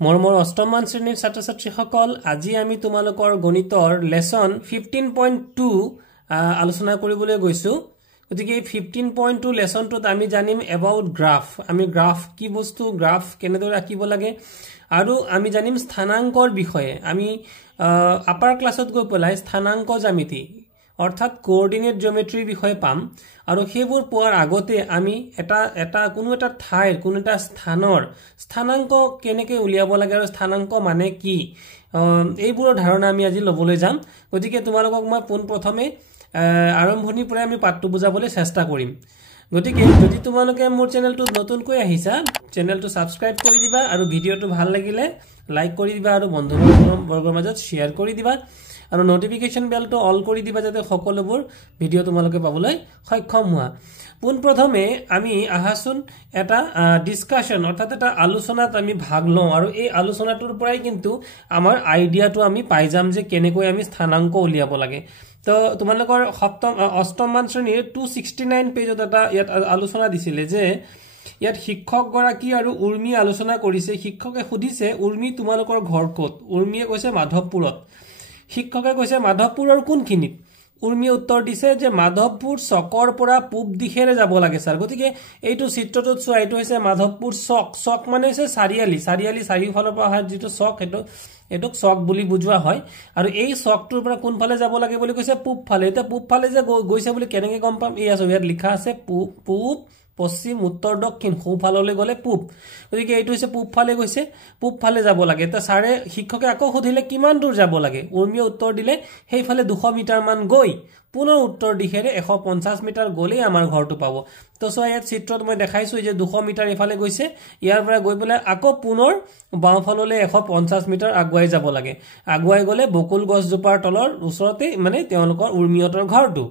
মোৰ অষ্টম মান শ্ৰেণীৰ ছাত্ৰ ছাত্ৰীসকল আজি আমি তোমালোকৰ গণিতৰ লেসন 15.2 আলোচনা কৰিবলৈ গৈছো গতিকে 15.2 লেসনটোত আমি জানিম এবাউট গ্ৰাফ আমি গ্ৰাফ কি বস্তু গ্ৰাফ কেনেদৰে আঁকিব লাগে আৰু আমি জানিম স্থানাংকৰ বিষয়ে আমি আপাৰ ক্লাছত গৈ পলাই স্থানাংক জ্যামিতি অৰ্থাৎ কোঅৰ্ডিনেট জিওমেট্ৰিৰ বিষয়ে পাম আৰু হেবোৰ পোৱাৰ আগতে আমি কোনো এটা ঠাইৰ কোনো এটা স্থানৰ স্থানাংক কেনেকৈ উলিয়াব লাগে আৰু স্থানাংক মানে কি এইবোৰৰ ধাৰণা আমি আজি লবলৈ যাম গতিকে তোমালোকক মই পোনপ্ৰথমে আৰম্ভণিৰ পৰা আমি পাঠটো বুজাবলৈ চেষ্টা কৰিম গতিকে যদি তোমালোকে মোৰ চেনেলটো নতুনকৈ আহিছা চেনেলটো সাবস্ক্ৰাইব কৰি দিবা আৰু ভিডিওটো ভাল লাগিলে লাইক কৰি দিবা আৰু বন্ধুবৰ্গৰ মাজত শেয়াৰ কৰি দিবা আৰু নোটিফিকেশন বেলটো অল কৰি দিবা যাতে সকলোবোৰ ভিডিও তোমালোকে পাবলৈ সক্ষম হোৱা পোন প্ৰথমে আমি আহাসুন এটা ডিসকাশন অৰ্থাৎ এটা আলোচনাত আমি ভাগ লওঁ আৰু এই আলোচনাটোৰ পৰাই কিন্তু আমাৰ আইডিয়াটো আমি পাই যাম যে কেনেকৈ আমি স্থানাংক উলিয়াব লাগে তো তোমালোকৰ অষ্টম মান শ্ৰেণীৰ 269 পেজত এটা ইয়াত আলোচনা দিছিলে যে ইয়াত শিক্ষক গৰাকী আৰু উৰ্মি আলোচনা কৰিছে শিক্ষকে সুধিছে উৰ্মি তোমালোকৰ ঘৰ ক'ত উৰ্মিয়ে কৈছে মাধৱপুৰত শিক্ষকে কৈছে মাধৱপুৰৰ কোনখিনিত উৰ্মিয়ে উত্তৰ দিছে যে মাধৱপুৰ চকৰ পৰা পূব দিশেৰে যাব লাগে স্যাৰ গতিকে এইটো চিত্ৰটোত চোৱা এইটো হৈছে মাধৱপুৰ চক মানে হৈছে চাৰিয়ালি চাৰিওফালৰ পৰা অহা যেটো চক এটোক চক বুলি বুজোৱা হয় আৰু এই চকটোৰ পৰা কোনফালে যাব লাগে বুলি কৈছে পূব ফালে এটা পূব ফালে যে গৈছে বুলি কেনেকৈ গম পাম এই আছে ইয়াত লিখা আছে পূব পশ্চিম উত্তৰ দক্ষিণ সোঁফাললৈ গলে পূব গতিকে এইটো হৈছে পূব ফালে গৈছে পূব ফালে যাব লাগে তা সাৰে শিক্ষকে আকৌ সুধিলে কিমান দূৰ যাব লাগে উৰ্মিয়ে উত্তৰ দিলে সেইফালে 200 মিটাৰ মান গৈ পুনৰ উত্তৰ দিশেৰে 150 মিটাৰ গলে আমাৰ ঘৰটো পাব তো সো ইয়াত চিত্ৰত মই দেখাইছো যে 200 মিটাৰ এফালে গৈছে ইয়াৰ পৰা গৈ পেলাই আকৌ পুনৰ বাওঁফাললৈ 150 মিটাৰ আগুৱাই যাব লাগে আগুৱাই গলে বকুল গছজোপাৰ তলৰ ওচৰতে মানে তেওঁলোকৰ উৰ্মিহঁতৰ ঘৰটো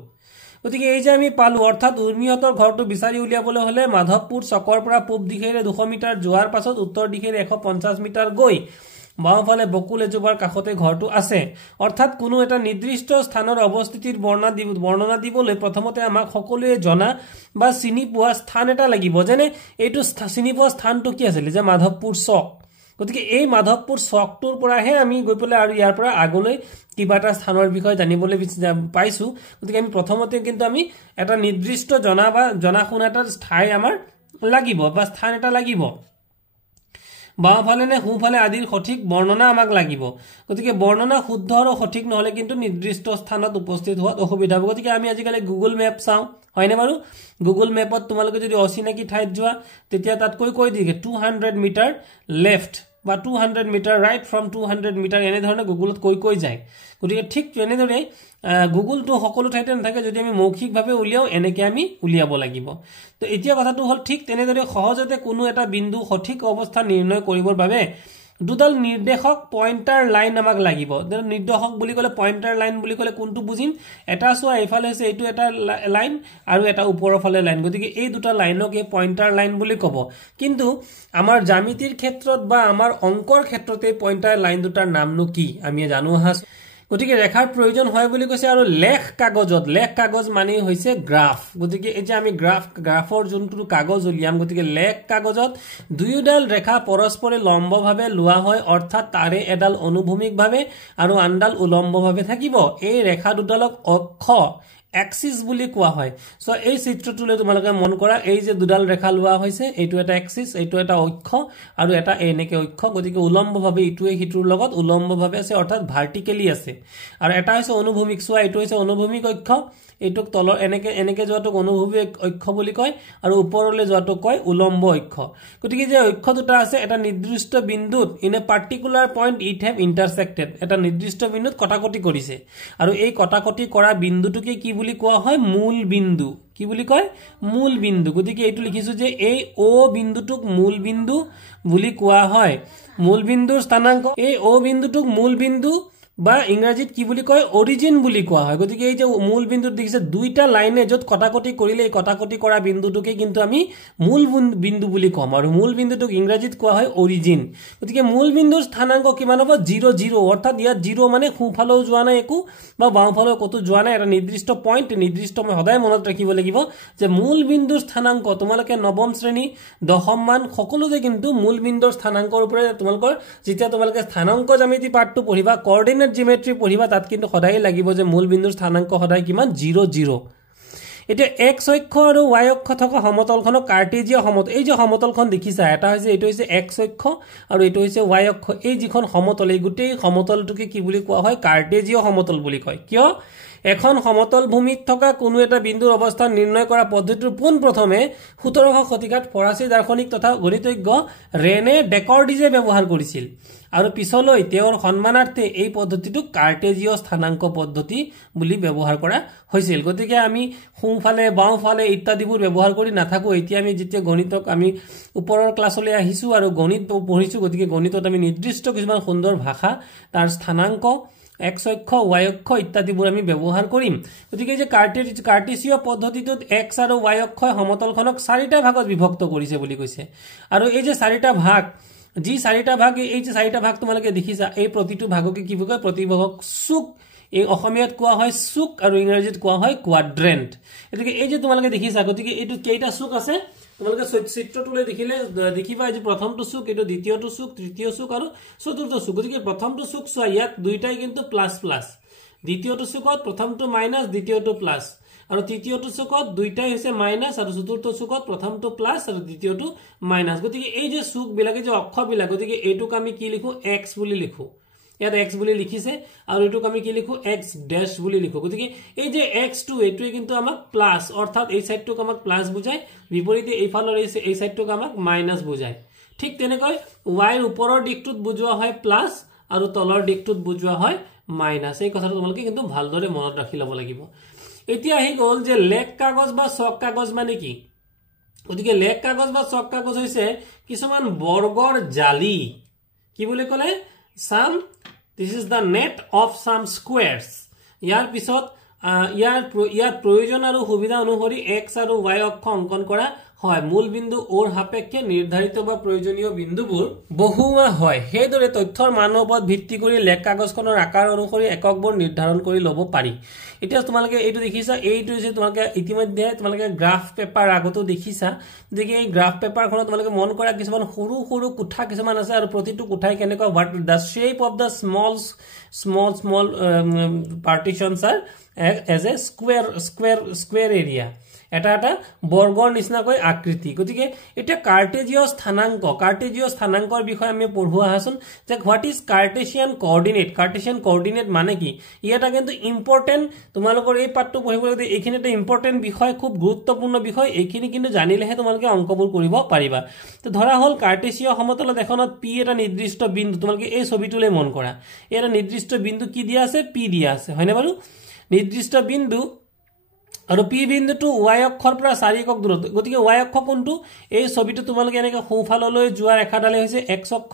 গতিকে এই যে আমি পালো অৰ্থাৎ উৰ্মিহঁতৰ ঘৰটো বিচাৰি উলিয়াবলৈ হলে মাধৱপুৰ চকৰ পৰা পূব দিশেৰে 200 মিটাৰ যোৱাৰ পাছত উত্তৰ দিশেৰে 150 মিটাৰ গৈ বাওঁফালে বকুল এজোপাৰ কাষতে ঘৰটো আছে অৰ্থাৎ কোনো এটা নিৰ্দিষ্ট স্থানৰ অৱস্থিতিৰ বৰ্ণনা দিবলৈ প্ৰথমতে আমাক সকলোৱে জনা বা চিনি পোৱা স্থান এটা লাগিব যেনে এইটো চিনি পোৱা স্থানটো কি আছিল যে মাধৱপুৰ চক গতিকে এই মাধৱপুৰ চকটোৰ পৰাহে আমি গৈ পেলাই আৰু ইয়াৰ পৰা আগলৈ কিবা এটা স্থানৰ বিষয়ে জানিবলৈ পাইছো গতিকে আমি প্ৰথমতে কিন্তু আমি এটা নিৰ্দিষ্ট জনাশুনা এটা ঠাই আমাৰ লাগিব বা স্থান এটা লাগিব বাওঁফালে নে সোঁফালে আদিৰ সঠিক বৰ্ণনা আমাক লাগিব গতিকে বৰ্ণনা শুদ্ধ আৰু সঠিক নহলে কিন্তু নিৰ্দিষ্ট স্থানত উপস্থিত হোৱাত অসুবিধা হ'ব গতিকে আমি আজিকালি গুগল মেপ চাওঁ হয়নে বাৰু গুগল মেপত তোমালোকে যদি অচিনাকি ঠাইত যোৱা তেতিয়া তাত কৈ দিয়ে 200 মিটাৰ লেফট বা 200 মিটাৰ ৰাইট ফ্ৰম 200 মিটাৰ এনে ধৰণে গুগলত কৈ যায় গতিকে ঠিক এনেদৰে গুগলটো সকলো ঠাইতে নাথাকে যদি আমি মৌখিকভাৱে উলিয়াও এনেকৈ আমি উলিয়াব লাগিব তো এতিয়া কথাটো হ'ল ঠিক তেনেদৰে সহজতে কোনো এটা বিন্দু সঠিক অৱস্থা নিৰ্ণয় কৰিবৰ বাবে দুডাল নিৰ্দেশক পইণ্টাৰ লাইন আমাক লাগিব নিৰ্দেশক বুলি ক'লে পইণ্টাৰ লাইন বুলি ক'লে কোনটো বুজিম এটা চোৱা এইফালে হৈছে এইটো এটা লাইন আৰু এটা ওপৰৰ ফালে লাইন গতিকে এই দুটা লাইনকে পইণ্টাৰ লাইন বুলি ক'ব কিন্তু আমাৰ জ্যামিতিৰ ক্ষেত্ৰত বা আমাৰ অংকৰ ক্ষেত্ৰতে পইণ্টাৰ লাইন দুটাৰ নামনো কি আমি জানো আহাস গতিকে ৰেখাৰ প্ৰয়োজন হয় বুলি কৈছে আৰু লেখ কাগজ মানে হৈছে গ্ৰাফ গতিকে এই যে আমি গ্ৰাফৰ যোনটো কাগজ উলিয়াম গতিকে লেখ কাগজত দুয়োডাল ৰেখা পৰস্পৰে লম্বভাৱে লোৱা হয় অৰ্থাৎ তাৰে এডাল অনুভূমিকভাৱে আৰু আনডাল উলম্বভাৱে থাকিব এই ৰেখা দুডালক অক্ষ এক্সিস বুলি কোৱা হয় সো এই চিত্ৰটোলৈ তোমালোকে মন কৰা এই যে দুডাল ৰেখা লোৱা হৈছে এইটো এটা এক্সিস এইটো এটা অক্ষ আৰু এটা এনেকে অক্ষ গতিকে উলম্বভাৱে ইটোৱে হিটোৰ লগত উলম্বভাৱে আছে অৰ্থাৎ ভাৰ্টিক্যালি আছে আৰু এটা হৈছে অনুভূমিক সোৱা এইটো হৈছে অনুভূমিক অক্ষ এইটোক তলৰ এনেকে যোৱাটোক অনুভূমিক অক্ষ বুলি কয় আৰু ওপৰলৈ যোৱাটোক কয় উলম্ব অক্ষ গতিকে যে অক্ষ দুটা আছে এটা নিৰ্দিষ্ট বিন্দুত in a particular point it have intersected এটা নিৰ্দিষ্ট বিন্দুত কটাকটি কৰিছে আৰু এই কটাকটি কৰা বিন্দুটোকে কি বুলি কোৱা হয় মূল বিন্দু কি বুলি কয় মূল বিন্দু গতিকে এইটো লিখিছো যে এই ও বিন্দুটোক মূল বিন্দু বুলি কোৱা হয় মূল বিন্দুৰ স্থানাংক এই ও বিন্দুটোক মূল বিন্দু বা ইংৰাজীত কি বুলি কয় অৰিজিন বুলি কোৱা হয় গতিকে এই যে মূল বিন্দু দেখিছে দুইটা লাইনে যত কটাকটি কৰিলে এই কটাকটি কৰা বিন্দুটোকে কিন্তু আমি মূল বিন্দু বুলি কম আৰু মূল বিন্দুটোক ইংৰাজীত কোৱা হয় অৰিজিন গতিকে মূল বিন্দুৰ স্থানাংক কিমান হ'ব 0 0 অৰ্থাৎ ইয়াত 0 মানে সোঁফালেও যোৱা নাই একো বা বাওঁফালেও কতো যোৱা নাই এটা নিৰ্দিষ্ট পইণ্ট নিৰ্দিষ্ট মই সদায় মনত ৰাখিব লাগিব যে মূল বিন্দুৰ স্থানাংক তোমালোকে নৱম শ্ৰেণী দশম মান সকলোতে কিন্তু মূল বিন্দুৰ স্থানাংকৰ ওপৰত তোমালোকৰ যেতিয়া তোমালোকে স্থানাংক জ্যামিতি পাঠটো পঢ়িবা কোঅৰ্ডিনেট জিমেট্ৰি পঢ়িবা তাত কিন্তু সদায় লাগিব যে মূল বিন্দুৰ স্থানাংক সদায় কিমান 0 0 এতিয়া x অক্ষ আৰু y অক্ষ থকা সমতলখনক কাৰ্টেজিয়া সমতল এই যে সমতলখন দেখিছা এটা হৈছে এইটো হৈছে x অক্ষ আৰু এইটো হৈছে y অক্ষ এই যিখন সমতল এই গোটেই সমতলটোকে কি বুলি কোৱা হয় কাৰ্টেজিয়া সমতল বুলি কয় কিয় এখন সমতল ভূমিত থকা কোনো এটা বিন্দুৰ অৱস্থা নিৰ্ণয় কৰা পদ্ধতিৰ পোন প্ৰথমে 1700 শতিকাত ফৰাচী দাৰ্শনিক তথা গণিতজ্ঞ ৰেনে ডেকৰ্ডিজে ব্যৱহাৰ কৰিছিল আৰু পিছলৈ তেওঁৰ সন্মানাৰ্থে এই পদ্ধতিটো কাৰ্টেজিয় স্থানাংক পদ্ধতি বুলি ব্যৱহাৰ কৰা হৈছিল গতিকে আমি সোঁফালে বাওঁফালে ইত্যাদিবোৰ ব্যৱহাৰ কৰি নাথাকো এতিয়া আমি যেতিয়া গণিতক আমি ওপৰৰ ক্লাছলৈ আহিছো আৰু গণিত পঢ়িছো গতিকে গণিতত আমি নিৰ্দিষ্ট কিছুমান সুন্দৰ ভাষা তাৰ স্থানাংক x অক্ষ y অক্ষ ইত্যাদিবোৰ আমি ব্যৱহাৰ কৰিম গতিকে যে কাৰ্টেজিয় পদ্ধতিটোত x আৰু y অক্ষই সমতলখনক চাৰিটা ভাগত বিভক্ত কৰিছে বুলি কৈছে আৰু এই যে চাৰিটা ভাগ যি চাৰিটা ভাগ এই যে চাৰিটা ভাগ তোমালোকে দেখিছা এই প্ৰতিটো ভাগকে কি বুলি কয় প্ৰতিভাগক চুক এই অসমীয়াত কোৱা হয় চুক আৰু ইংৰাজীত কোৱা হয় কোৱাড্ৰেন্ট এতিকে এই যে তোমালোকে দেখিছা গতিকে এইটো কেইটা চুক আছে তোমালোকে চিত্ৰটোলৈ দেখিলে দেখিবা যে প্ৰথমটো চুক এটো দ্বিতীয়টো চুক তৃতীয় চুক আৰু চতুৰ্থ চুক গতিকে প্ৰথমটো চুক চোৱা ইয়াত দুইটাই কিন্তু প্লাস প্লাস দ্বিতীয়টো চুকত প্ৰথমটো মাইনাস দ্বিতীয়টো প্লাস আৰু তৃতীয়টো চুকত দুইটাই হৈছে মাইনাস আৰু চতুৰ্থ চুকত প্ৰথমটো প্লাস আৰু দ্বিতীয়টো মাইনাস গতিকে এই যে চুক বিলাকে যে অক্ষ বিলাক গতিকে এইটোক আমি কি লিখো x বুলি লিখো ইয়াত x বুলি লিখিছে আৰু এইটোক আমি কি লিখো x ড্যাশ বুলি লিখো গতিকে এই যে x2 এটোই কিন্তু আমাক প্লাস অৰ্থাৎ এই সাইডটোক আমাক প্লাস বুজায় বিপৰীতে এই ফালৰ এই সাইডটোক আমাক মাইনাস বুজায় ঠিক তেনেকৈ y ৰ ওপৰৰ দিকটোত বুজোৱা হয় প্লাস আৰু তলৰ দিকটোত বুজোৱা হয় মাইনাস এই কথাটো তোমালোকে কিন্তু ভালদৰে মনত ৰাখি ল'ব লাগিব এতিয়া আহি গল যে লেক কাগজ বা চক কাগজ মানে কি গতিকে লেক কাগজ বা চক কাগজ হৈছে কিছুমান বৰ্গৰ জালি কি বুলি ক'লে some this is the net of some squares ইয়াৰ পিছত ইয়াৰ প্ৰয়োজন আৰু সুবিধা অনুসৰি x আৰু y অক্ষ অঙ্কন কৰা হয় মূল বিন্দু ওৰ সাপেক্ষে নিৰ্ধাৰিত বা প্ৰয়োজনীয় বিন্দুবোৰ বহুৱা হয় হেদৰে তথ্যৰ মানৰ ওপৰত ভিত্তি কৰি লেক কাগজখনৰ আকাৰ অনুসৰি এককবোৰ নিৰ্ধাৰণ কৰি ল'ব পাৰি এতিয়া তোমালোকে এইটো দেখিছা এইটো যে তোমালোকে ইতিমধ্যে তোমালোকে গ্ৰাফ পেপাৰ আগতো দেখিছা দেখি এই গ্ৰাফ পেপাৰখনত তোমালোকে মন কৰা কিছুমান সৰু সৰু কোঠা কিছুমান আছে আৰু প্ৰতিটো কোঠাই কেনেকুৱা what the shape of the small partitions are as a square area এটা এটা বৰ্গৰ নিচিনাকৈ আকৃতি গতিকে এটা কাৰ্টেজিয় স্থানাংকৰ বিষয়ে আমি পঢ়ুৱা হাসন যে হোৱাট ইজ কাৰ্টেছিয়ান কোঅৰ্ডিনেট মানে কি এটা কিন্তু ইম্পৰ্টেন্ট তোমালোকৰ এই পাঠটো পঢ়িবলৈ এইখিনি এটা ইম্পৰ্টেন্ট বিষয় খুব গুৰুত্বপূৰ্ণ বিষয় এইখিনি কিন্তু জানিলেহে তোমালোকে অংকবোৰ কৰিব পাৰিবা তো ধৰা হল কাৰ্টেছিয় সমতলত এখনত p এটা নিৰ্দিষ্ট বিন্দু তোমালোকে এই ছবিটোলৈ মন কৰা এটা নিৰ্দিষ্ট বিন্দু কি দিয়া আছে p দিয়া আছে হয়নে বাৰু নিৰ্দিষ্ট বিন্দু আৰু p বিন্দুটো y অক্ষৰ পৰা 4 একক দূৰত গতিকে y অক্ষ কোনটো এই ছবিটো তোমালোকে এনেকৈ সোঁফাললৈ যোৱা ৰেখাডালে হৈছে x অক্ষ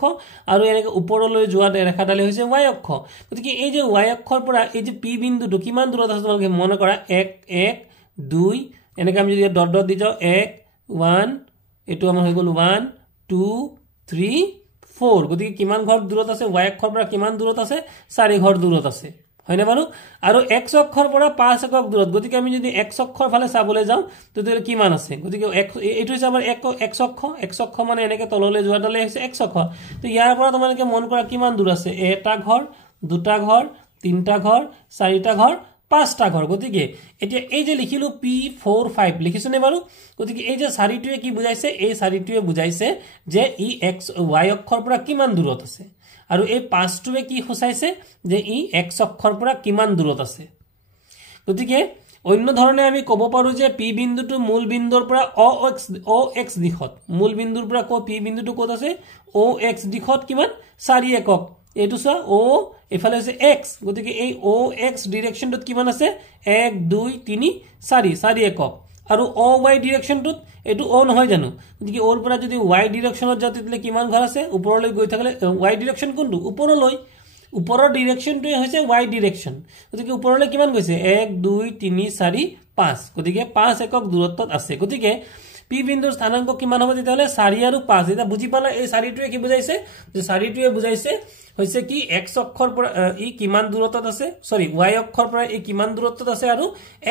আৰু এনেকৈ ওপৰলৈ যোৱা ৰেখাডালে হৈছে y অক্ষ গতিকে এই যে y অক্ষৰ পৰা এই যে p বিন্দুটো কিমান দূৰত আছে তোমালোকে মনে কৰা 1 1 2 এনেকৈ আমি যদি ডট ডট দি যাও 1 1 এটো আমাৰ হৈ গল 1 2 3 4 গতিকে কিমান ঘৰ দূৰত আছে y অক্ষৰ পৰা কিমান দূৰত আছে 4 ঘৰ দূৰত আছে হয়নে বাৰু আৰু x অক্ষৰ পৰা 5 একক দূৰত গতিকে আমি যদি x অক্ষৰ ফালে চাবলৈ যাও তেতিয়া কিমান আছে গতিকে এইটো হৈছে আমাৰ x অক্ষ মানে এনেকৈ তললৈ যোৱাডালে হৈছে x অক্ষ তো ইয়াৰ পৰা তোমালোকে মন কৰা কিমান দূৰ আছে এটা ঘৰ দুটা ঘৰ তিনটা ঘৰ চাৰিটা ঘৰ পাঁচটা ঘৰ গতিকে এতিয়া এই যে লিখিলো p45 লিখিছনে বাৰু গতিকে এই যে চাৰিটোৱে কি বুজাইছে এই চাৰিটোৱে বুজাইছে যে ই x y অক্ষৰ পৰা কিমান দূৰত আছে আৰু এই পাঁচটোৱে কি খুচাইছে যে ই x অক্ষৰ পৰা কিমান দূৰত আছে গতিকে অন্য ধৰণে আমি ক'ব পাৰো যে p বিন্দুটো মূল বিন্দুৰ পৰা ox দিশত মূল বিন্দুৰ পৰা p বিন্দুটো ক'ত আছে ox দিশত কিমান 4 একক এইটো চোৱা o এফালে আছে x গতিকে এই ox ডাইৰেকশনটোত কিমান আছে 1 2 3 4 একক আৰু oy ডাইৰেকশনটোত এটো o নহয় জানো গতিকে ওৰ পৰা যদি y ডাইৰেকশনত যাও তেতিয়ালে কিমান ঘৰ আছে ওপৰলৈ গৈ থাকিলে y ডাইৰেকশন কোনটো ওপৰলৈ ওপৰৰ ডিৰেকশ্যনটোৱে হৈছে y ডিৰেকশ্যন গতিকে ওপৰলৈ কিমান গৈছে 1 2 3 4 5 গতিকে 5 একক দূৰত্বত আছে গতিকে পি বিন্দুৰ স্থানাংক কিমান হ'ব তেতিয়াহলে 4 আৰু 5 এটা বুজি পালা এই 4টোৱে কি বুজাইছে যে 4টোৱে বুজাইছে হৈছে কি x অক্ষৰ পৰা ই কিমান দূৰত্বত আছে সৰি y অক্ষৰ পৰা ই কিমান দূৰত্বত আছে আৰু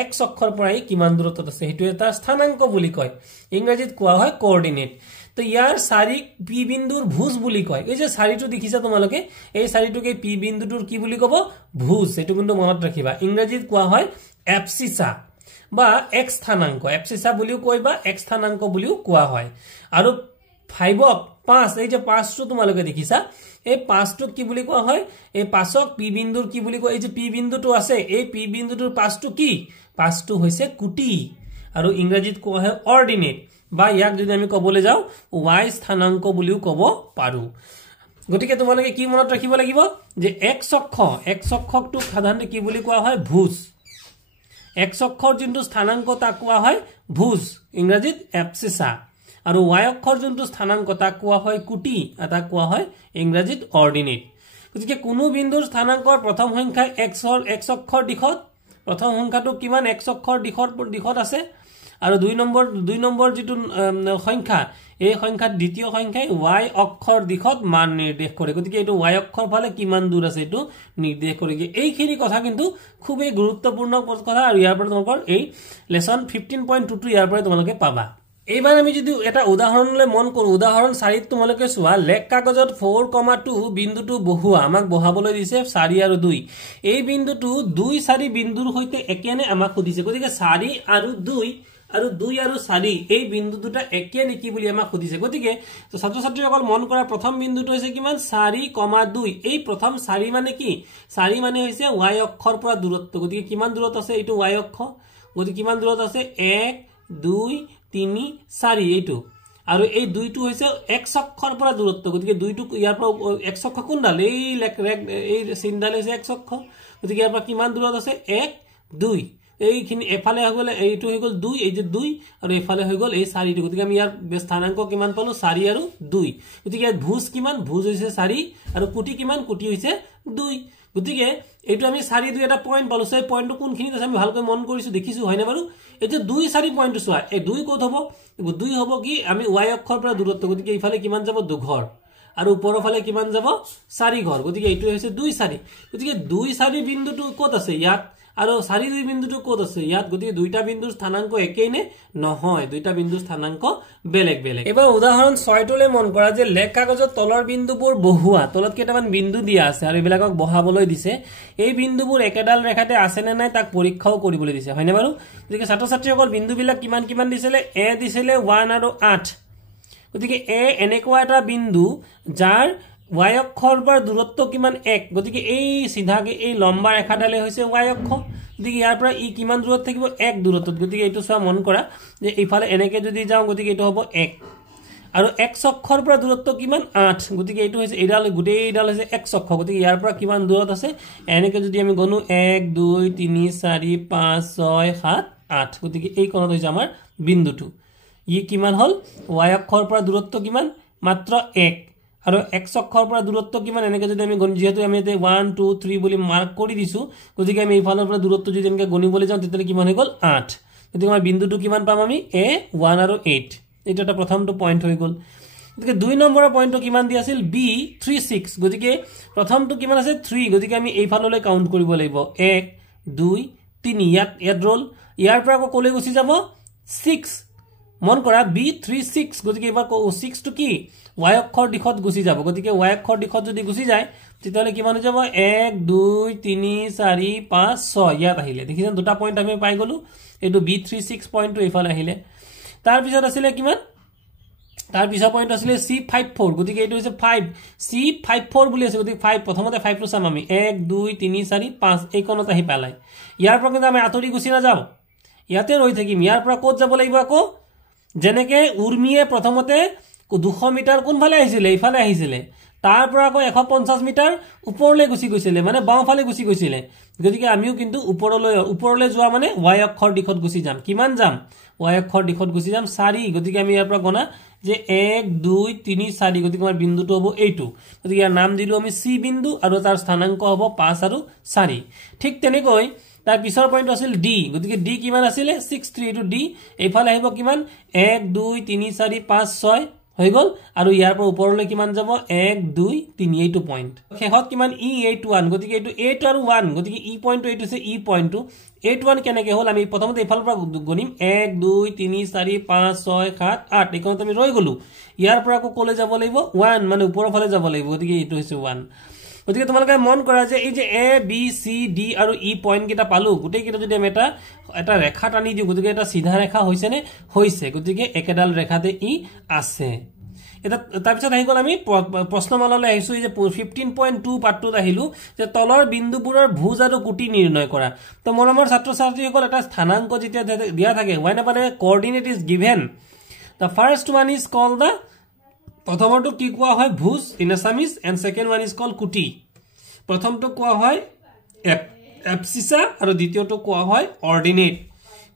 x অক্ষৰ পৰা ই কিমান দূৰত্বত আছে হেতু এটা স্থানাংক বুলি কয় ইংৰাজীত কোৱা হয় কোঅৰ্ডিনেট তো ইয়াৰ 4 পি বিন্দুৰ ভুজ বুলি কয় এই যে 4টো দেখিছা তোমালোকে এই 4টোকে পি বিন্দুটোৰ কি বুলি কব ভুজ এটো কিন্তু মনত ৰাখিবা ইংৰাজীত কোৱা হয় এবসিসা বা x স্থানাংক এবসিসা বুলিও কয় বা x স্থানাংক বুলিও কোৱা হয় আৰু 5ক 5 এই যে 5টো তোমালোকে দেখিছা এই 5টো কি বুলি কোৱা হয় এই 5ক পি বিন্দুৰ কি বুলি কয় এই যে পি বিন্দুটো আছে এই পি বিন্দুটোৰ 5টো কি 5টো হৈছে কুটি আৰু ইংৰাজীত কোৱা হয় অৰ্ডিনেট বা ইয়াক যদি আমি কবলৈ যাও y স্থানাংক বুলিও কব পাৰো গতিকে তোমালোকে কি মনত ৰাখিব লাগিব যে x অক্ষকটো সাধাৰণতে কি বুলি কোৱা হয় ভুজ x অক্ষৰ যোনটো স্থানাংক তাক কোৱা হয় ভুজ ইংৰাজীত এবসিসা আৰু y অক্ষৰ যোনটো স্থানাংক তাক কোৱা হয় কুটি এটা কোৱা হয় ইংৰাজীত অৰ্ডিনেট গতিকে কোনো বিন্দুৰ স্থানাংকৰ প্ৰথম সংখ্যা x অক্ষৰ দিশত প্ৰথম সংখ্যাটো কিমান x অক্ষৰ দিশত আছে আৰু দুই নম্বৰ যেটো সংখ্যা এই সংখ্যাৰ দ্বিতীয় সংখ্যাই y অক্ষৰ দিশত মান নিৰ্দেশ কৰে গতিকে এটো y অক্ষৰ ফালে কিমান দূৰ আছে এটো নিৰ্দেশ কৰে এইখিনি কথা কিন্তু খুবেই গুৰুত্বপূৰ্ণ কথা আৰু ইয়াৰ পৰা তোমালোকৰ এই লেসন 15.2 টো ইয়াৰ পৰা তোমালোকে পাবা এইবাৰ আমি যদি এটা উদাহৰণলৈ মন কৰো উদাহৰণ 4 ত তোমালোকে চোৱা লেখ কাগজত 4,2 বিন্দুটো বহুৱা আমাক বহাবলৈ দিছে 4 আৰু 2 এই বিন্দুটো 2 4 বিন্দুৰ হৈতে একেনে আমাক সুধিছে গতিকে 4 আৰু 2 আৰু 2 আৰু 4 এই বিন্দু দুটা একে নেকি বুলি আমাক সুধিছে গতিকে ছাত্ৰ ছাত্ৰীসকল মন কৰা প্ৰথম বিন্দুটো হৈছে কিমান 4,2 এই প্ৰথম 4 মানে কি 4 মানে হৈছে y অক্ষৰ পৰা দূৰত্ব গতিকে কিমান দূৰত আছে এইটো y অক্ষ গতিকে কিমান দূৰত আছে 1 2 3 4 এইটো আৰু এই দুইটো হৈছে x অক্ষৰ পৰা দূৰত্ব গতিকে দুইটো ইয়াৰ পৰা x অক্ষ কোনডাল এই এই চিনডাল হৈছে x অক্ষ গতিকে ইয়াৰ পৰা কিমান দূৰত আছে 1 2 এইখিনি এফালে হৈ গলে এইটো হৈ গল 2 এই যে 2 আৰু এফালে হৈ গল এই 4 টো গতিকে আমি ইয়াৰ স্থানাংক কিমান পালো 4 আৰু 2 গতিকে ভুজ কিমান ভুজ হৈছে 4 আৰু কুটি কিমান কুটি হৈছে 2 গতিকে এইটো আমি 4 2 এটা পয়েন্ট পালো সেই পয়েন্টটো কোনখিনিত আছে আমি ভালকৈ মন কৰিছো দেখিছো হয়নে বাৰু এটা 2 4 পয়েন্ট চোৱা এই 2 কত হ'ব 2 হ'ব কি আমি y অক্ষৰ পৰা দূৰত্ব গতিকে ইফালে কিমান যাব 2 ঘৰ আৰু ওপৰৰ ফালে কিমান যাব 4 ঘৰ গতিকে এইটো হৈছে 2 4 গতিকে 2 4 বিন্দুটো কত আছে ইয়াত আৰু 4 2 বিন্দুটো কত আছে ইয়াত গতিকে দুইটা বিন্দুৰ স্থানাংক একেই নে নহয় দুইটা বিন্দুৰ স্থানাংক বেলেগ বেলেগ এবাৰ উদাহৰণ 6 টোলে মন কৰা যে লেখ কাগজত তলৰ বিন্দুবোৰ বহুৱা তলত কেইটামান বিন্দু দিয়া আছে আৰু এবিলাকক বহাবলৈ দিছে এই বিন্দুবোৰ একেডাল ৰেখাতে আছে নে নাই তাক পৰীক্ষাও কৰিবলৈ দিছে হয়নে বাৰু গতিকে ছাত্ৰ ছাত্ৰীসকল বিন্দুবিলাক কিমান দিছিলে a দিছিলে 1 আৰু 8 গতিকে a এনেকুৱা এটা বিন্দু যাৰ y অক্ষৰ পৰা দূৰত্ব কিমান 1 গতিকে এই সিধাকে এই লম্বা ৰেখাডালে হৈছে y অক্ষ গতিকে ইয়াৰ পৰা ই কিমান দূৰত থাকিব 1 দূৰত্বত গতিকে এইটো চোৱা মন কৰা যে ইফালে এনেকে যদি যাও গতিকে এইটো হ'ব 1 আৰু x অক্ষৰ পৰা দূৰত্ব কিমান 8 গতিকে এইটো হৈছে এডাল গুটেই এডাল হৈছে x অক্ষ গতিকে ইয়াৰ পৰা কিমান দূৰত আছে এনেকে যদি আমি গণু 1 2 3 4 5 6 7 8 গতিকে এই কোণত হৈছে আমাৰ বিন্দুটো ই কিমান হল y অক্ষৰ পৰা দূৰত্ব কিমান মাত্ৰ 1 আৰু x অক্ষৰ পৰা দূৰত্ব কিমান এনেকে যদি আমি গণি যেহেতু আমি এতে 1 2 3 বুলি মাৰ্ক কৰি দিছো গতিকে আমি ইফালৰ পৰা দূৰত্ব যদি এনেকে গণিবলৈ যাও তেতিয়া কিমান হৈ গল 8 গতিকে আমাৰ বিন্দুটো কিমান পাম আমি a 1 আৰু 8 এটা এটা প্ৰথমটো পয়েন্ট হৈ গল গতিকে দুই নম্বৰৰ পয়েন্টটো কিমান দি আছিল b 3 6 গতিকে প্ৰথমটো কিমান আছে 3 গতিকে আমি এইফাললৈ কাউন্ট কৰিব লাগিব 1 2 3 ইয়াত ৰল ইয়াৰ পৰা কলে গুছি যাব 6 মন কৰা b 3 6 গতিকে এবাৰ 6 টো কি y অক্ষৰ দিশত গুছি যাব গতিকে y অক্ষৰ দিশত যদি গুছি যায় তেতিয়ালে কিমান হৈ যাব 1 2 3 4 5 6 ইয়াত আহিলে দেখিছেন দুটা পয়েন্ট আমি পাই গলো এটো b36 পয়েন্টটো ইফালে আহিলে তাৰ পিছত আছিল কিমান তাৰ পিছৰ পয়েন্ট আছিল c54 গতিকে এটো হৈছে 5 c54 বুলি আছে গতিকে 5 প্ৰথমতে 5 টো চাম আমি 1 2 3 4 5 এই কোণত আহি পালাই ইয়াৰ পৰা কিন্তু আমি আতৰি গুছি না যাও ইয়াতে ৰৈ থাকিম ইয়াৰ পৰা ক'ত যাব লাগিব আকৌ যেনেকে উৰ্মিয়ে প্ৰথমতে 200 মিটাৰ কোন ফালে আহিছিলে ইফালে আহিছিলে তাৰ পৰা আকৌ 150 মিটাৰ ওপৰলৈ গুছি গৈছিলে মানে বাওঁফালে গুছি গৈছিলে গতিকে আমিও কিন্তু ওপৰলৈ যোৱা মানে y অক্ষৰ দিশত গুছি যাম কিমান যাম y অক্ষৰ দিশত গুছি যাম 4 গতিকে আমি ইয়াৰ পৰা গণা যে 1 2 3 4 গতিকে আমাৰ বিন্দুটো হ'ব এইটো গতিকে ইয়াৰ নাম দিলো আমি সি বিন্দু আৰু তাৰ স্থানাংক হ'ব 5 আৰু 4 ঠিক তেনেকৈ তাৰ পিছৰ পইণ্ট আছিল ডি গতিকে ডি কিমান আছিল 6 3 এইটো ডি এইফালে আহিব কিমান 1 2 3 4 5 6 হৈ গল আৰু ইয়াৰ পৰা ওপৰলৈ কিমান যাব 1 2 3 এইটো পইণ্ট শেষত কিমান ই 8 1 গতিকে এইটো 8 আৰু 1 গতিকে ই পইণ্টটো এইটো আছে ই পইণ্টটো 8 1 কেনেকৈ হ'ল আমি প্ৰথমতে এইফালৰ পৰা গণিম 1 2 3 4 5 6 7 8 এইকণত আমি ৰৈ গলো ইয়াৰ পৰা আকৌ কলৈ যাব লাগিব 1 মানে ওপৰৰ ফালে যাব লাগিব গতিকে এইটো হৈছে 1 গতিকে তোমালোকে মন কৰা যে এই যে এ বি সি ডি আৰু ই পইণ্ট কেইটা পালো গোটেই কেইটা যদি আমি এটা ৰেখা টানি দিওঁ গতিকে এটা সিধা ৰেখা হৈছে নে হৈছে গতিকে একেডাল ৰেখাতে ই আছে এটা তাৰপিছত আহি গল আমি প্ৰশ্নমালালৈ আহিছো এই যে 15.2 পাৰ্টটোত আহিলো যে তলৰ বিন্দুবোৰৰ ভুজ আৰু কুটি নিৰ্ণয় কৰা তো মৰমৰ ছাত্ৰ ছাত্ৰীসকল এটা স্থানাংক যেতিয়া দিয়া থাকে whenever a coordinate is given the first one is called the প্ৰথমটো কি কোৱা হয় ভুজ in Assamese and second one is call কুটি প্ৰথমটো কোৱা হয় এপসিসা আৰু দ্বিতীয়টো কোৱা হয় অৰ্ডিনেট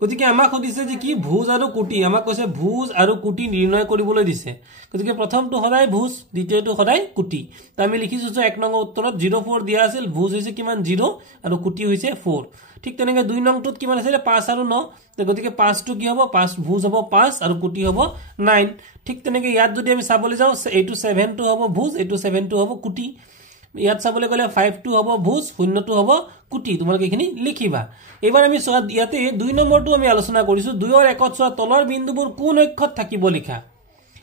গতিকে আমাক সুধিছে যে কি ভুজ আৰু কুটি আমাক কৈছে ভুজ আৰু কুটি নিৰ্ণয় কৰিবলৈ দিছে গতিকে প্ৰথমটো সদায় ভুজ দ্বিতীয়টো সদায় কুটি তা আমি লিখিছো 1 নং উত্তৰত 04 দিয়া আছিল ভুজ হৈছে কিমান 0 আৰু কুটি হৈছে 4 ঠিক তেনেকৈ 2 নংটোত কিমান আছিল 5 আৰু 9 গতিকে 5 টো কি হ'ব 5 ভুজ হ'ব 5 আৰু কুটি হ'ব 9 ঠিক তেনেকৈ ইয়াত যদি আমি চাবলৈ যাও এইটো 7 টো হ'ব ভুজ এইটো 7 টো হ'ব কুটি ইয়াত চাবলৈ গলে 5 টো হ'ব ভুজ 0 টো হ'ব কুটি তোমালোকে এখিনি লিখিবা এবাৰ আমি ইয়াতে 2 নম্বৰটো আমি আলোচনা কৰিছো 2 ৰ একত চোৱা তলৰ বিন্দুবোৰ কোন অক্ষত থাকিব লিখা